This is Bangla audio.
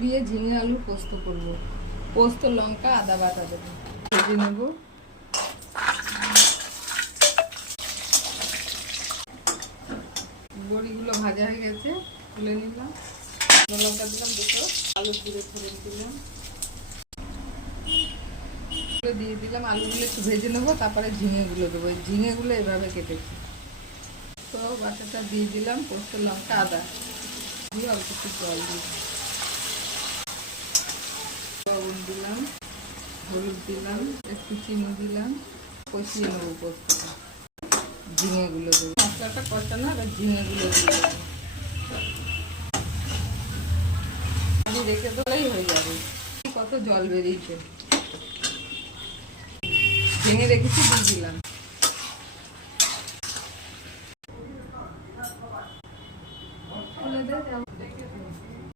দিয়ে ঝিঙে আলু পোস্ত করবো। পোস্ত, লঙ্কা, আদা বাটা দেবো, ভেজে নেব। বড়িগুলো ভাজা হয়ে গেছে, তুলে নিলাম। লঙ্কা দিলাম দুটো, আলু পুড়ে ফেলে দিলাম, দিয়ে দিলাম। আলুগুলো একটু ভেজে নেবো, তারপরে ঝিঙেগুলো দেবো। ঝিঙেগুলো এভাবে কেটেছি। তো বাটাটা দিয়ে দিলাম, পোস্ত, লঙ্কা, আদা দিয়ে অল্প একটু জল দিই, লবণ দিলাম, হলুদ দিলাম, একটু চিনি দিলাম, কষিয়ে নেবো পোস্তটা। ঝিঙেগুলো দেবো, মশলাটা কষানো, আর ঝিঙেগুলো দিয়ে দেবো, রেখে দিলেই হয়ে যাবে। কত জল বেরিয়েছে, ভেঙে রেখেছি, দিয়ে দিলাম।